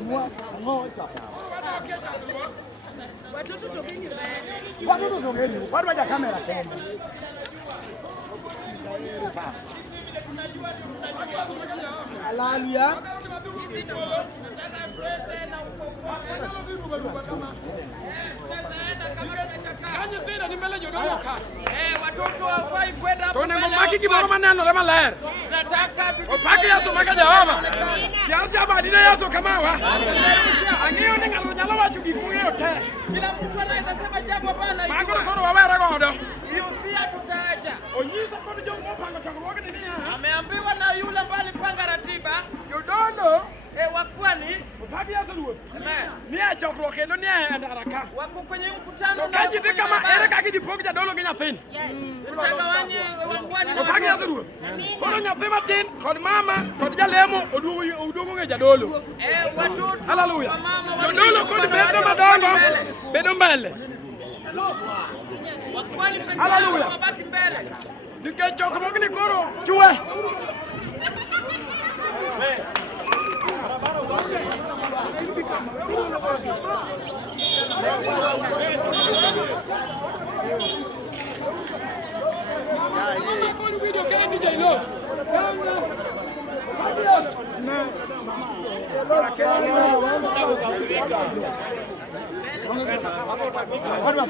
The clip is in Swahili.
mua ngo chọc. Watoto sogeni, watu waja kamera tena. Haleluya. Kanye tena ni mbele jodolo ka. Watoto hawafai kwenda hapo. Tuna ngomaki kibaro maneno lema laer. Tunataka opaki yaso maka Jehova. Sianzi abadine yaso kama wa. Angio ni ngalo nyalo wacho gikunge yote. Kila mtu anaweza sema jambo bana. Magoro kono wawera godo. Hiyo pia tutaacha. Onyiza kono jongo panga chakoroge ni nia. Ameambiwa na yule ambaye alipanga ratiba. Jodolo Wakwani opaki yaso luo. Nia chakoroge ndo nia andaraka. Wako kwenye mkutano na kaji kama ere kaki dipogi ja dolo ginya pin. Tutagawanye wakwani na opaki yaso luo. Kono nya pema tin kod mama kod jalemo odugo nge ja dolo. Watoto haleluya. Jodolo kod bedo madongo bedo mbele. Wakwani haleluya. mabaki mbele. Nikechokrogi ni koro chue. Watu